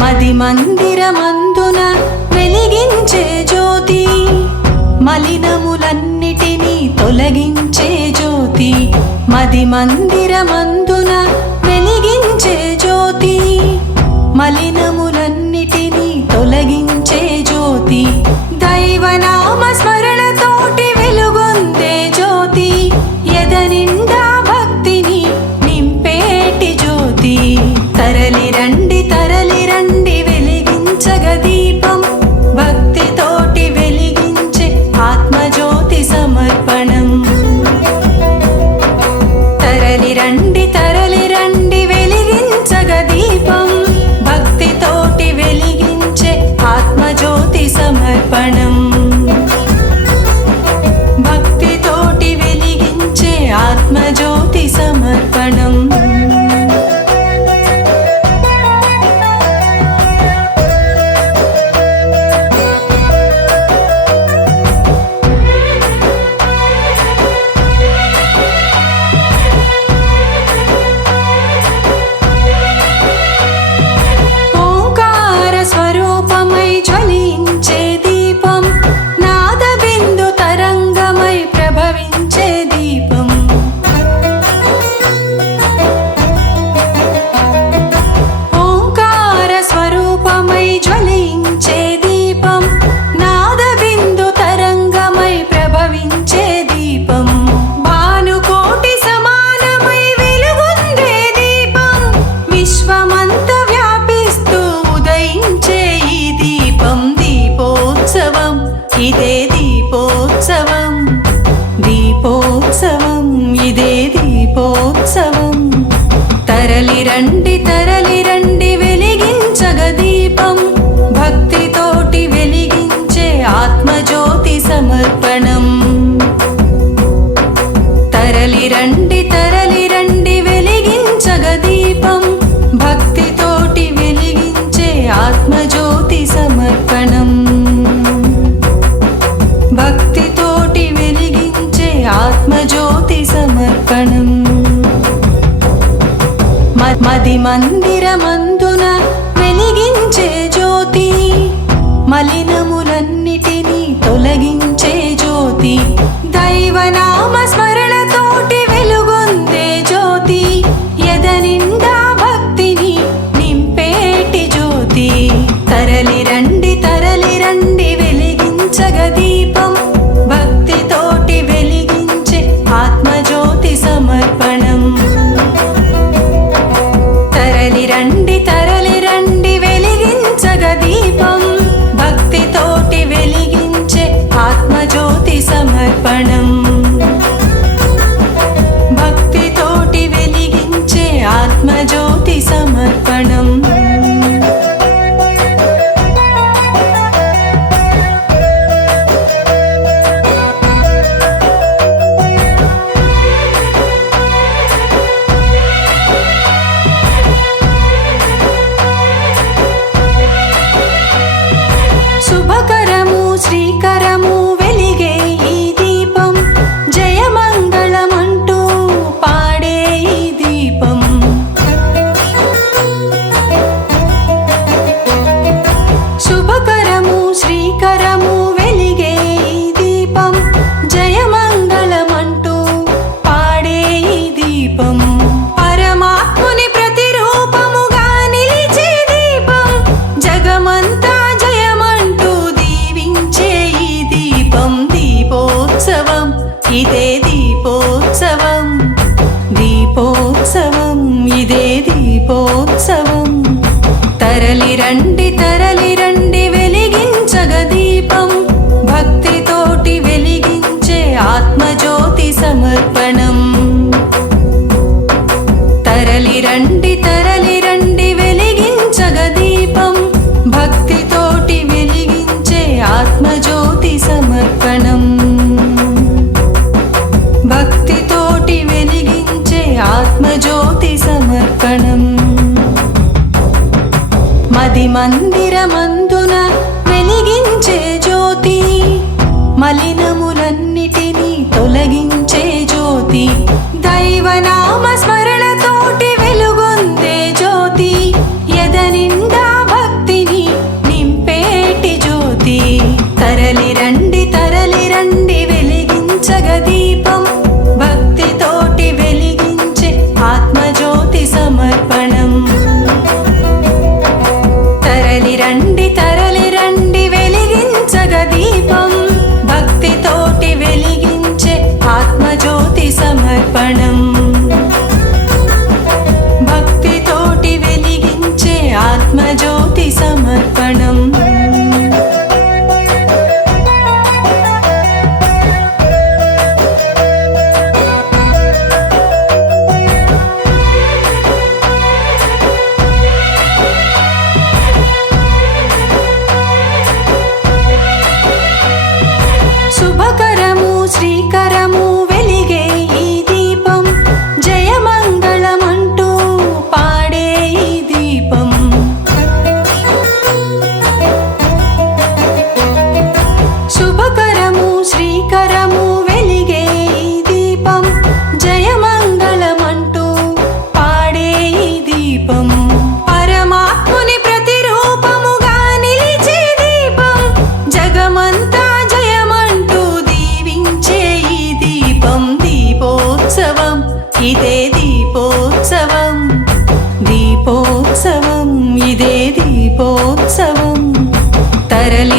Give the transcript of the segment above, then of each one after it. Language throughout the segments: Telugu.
మది మందిరమందున వెలిగించే జ్యోతి, మలినములన్నిటినీ తొలగించే జ్యోతి. మది మందిరమందున వెలిగించే జ్యోతి, మలినములన్నిటినీ తొలగించే జ్యోతి. దైవనామ స్మరణతోటి వెలుగొందే జ్యోతి, ఎదనిండా భక్తిని నింపేటి జ్యోతి. తరలి రండి తరలి రండి వెలిగించగ దీపం, భక్తితోటి వెలిగించే ఆత్మజ్యోతి సమర్పణం. తరలి రండి తరలి రండి వెలిగించగ దీపం, భక్తితోటి వెలిగించే ఆత్మజ్యోతి సమర్పణం. భక్తితోటి వెలిగించే ఆత్మజ్యోతి సమర్పణం. ఇదే దీపోత్సవం, దీపోత్సవం ఇదే దీపోత్సవం. తరలి రండి తరలి రండి వెలిగించగ దీపం, భక్తితోటి వెలిగించే ఆత్మజ్యోతి సమర్పణం. తరలి రండి తరలి రండి వెలిగించగ దీపం, భక్తితోటి వెలిగించే ఆత్మజ్యోతి సమర్పణం. భక్తితోటి వెలిగించే ఆత్మజ్యోతి సమర్పణం. మది మందిరమందున వెలిగించే జ్యోతి, మలినములన్నిటినీ తొలగించే జ్యోతి. దైవనామ స్మరణతోటి వెలుగొందే జ్యోతి, ఎదనిండా భక్తిని నింపేటి జ్యోతి. తరలి రండి తరలి రండి వెలిగించగ దీపం, భక్తితోటి వెలిగించే ఆత్మజ్యోతి సమర్పణం. తరలి రండి తరలి రండి వెలిగించగ దీపం, భక్తితోటి వెలిగించే ఆత్మజ్యోతి సమర్పణం. భక్తితోటి వెలిగించే ఆత్మజ్యోతి సమర్పణం. శుభకరము శ్రీకరము వెలిగే ఈ దీపం, జయమంగళమంటూ పాడే ఈ దీపం. శుభకరము శ్రీకరము వెలిగే ఈ దీపం, జయమంగళమంటూ పాడే ఈ దీపం. పరమాత్ముని ప్రతిరూపముగా నిలిచే దీపం, జగమంతా దీపోత్సవం ఇదే దీపోత్సవం, దీపోత్సవం ఇదే దీపోత్సవం. తరలి రండి తరలి రండి వెలిగించగ దీపం, భక్తితోటి వెలిగించే ఆత్మజ్యోతి సమర్పణం. తరలి రండి తరలి రండి వెలిగించగ దీపం, భక్తితోటి వెలిగించే ఆత్మజ్యోతి సమర్పణం. భక్తితోటి వెలిగించే ఆత్మజ్యోతి సమర్పణం. మది మందిరమందున వెలిగించే జ్యోతి, మలినములన్నిటినీ తొలగించే జ్యోతి. దైవనామ స్మరణతోటి వెలుగొందే జ్యోతి, ఎదనిండా భక్తి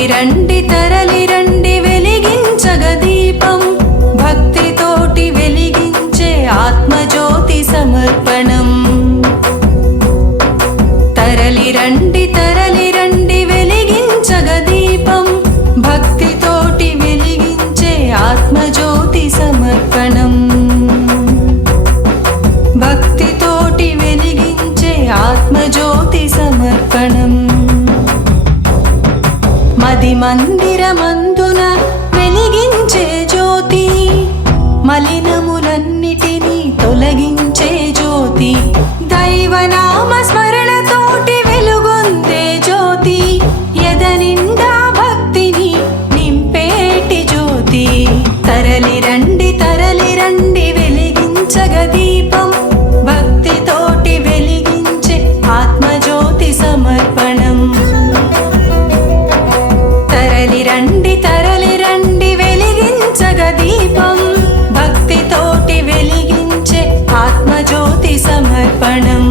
రండి తరలి రండి వెలిగించగ దీపం భక్తితోటి వెలిగించే ఆత్మజ్యోతి సమర్పణం తరలి రండి వెలిగించగ దీపం భక్తితోటి వెలిగించే ఆత్మజ్యోతి సమర్పణం భక్తితోటి వెలిగించే ఆత్మజ్యోతి సమర్పణం మది మందిరమందున వెలిగించే జ్యోతి మలినములన్నిటినీ తొలగించే జ్యోతి దైవనామ స్మరణతోటి వెలుగొందే జ్యోతి ఎదనిండా భక్తిని నింపేటి జ్యోతి తరలి రండి వెలిగించగ దీపం భక్తితోటి వెలిగించే ఆత్మజ్యోతి సమర్పణం తరలి రండి వెలిగించగ దీపం భక్తితోటి వెలిగించే ఆత్మజ్యోతి సమర్పణం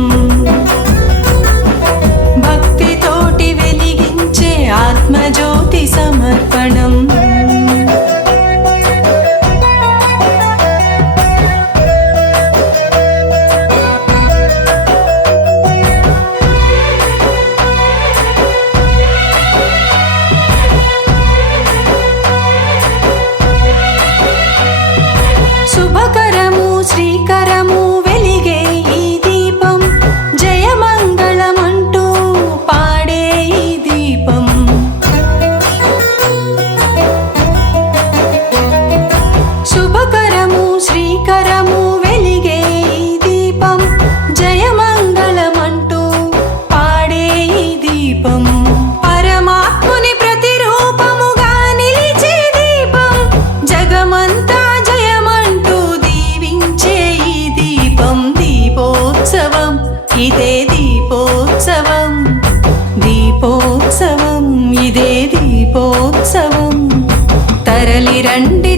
భక్తితోటి వెలిగించే ఆత్మజ్యోతి సమర్పణం శుభకరము శ్రీకరము వెలిగే ఈ దీపం జయమంగళమంటూ పాడే ఈ దీపం శుభకరము శ్రీకరము వెలిగే ఈ దీపం జయమంగళమంటూ పాడే ఈ దీపం పరమాత్ముని ప్రతిరూపముగా నిలిచే దీపం జగమంతా దీపోత్సవం ఇదే దీపోత్సవం దీపోత్సవం ఇదే దీపోత్సవం తరలి రండి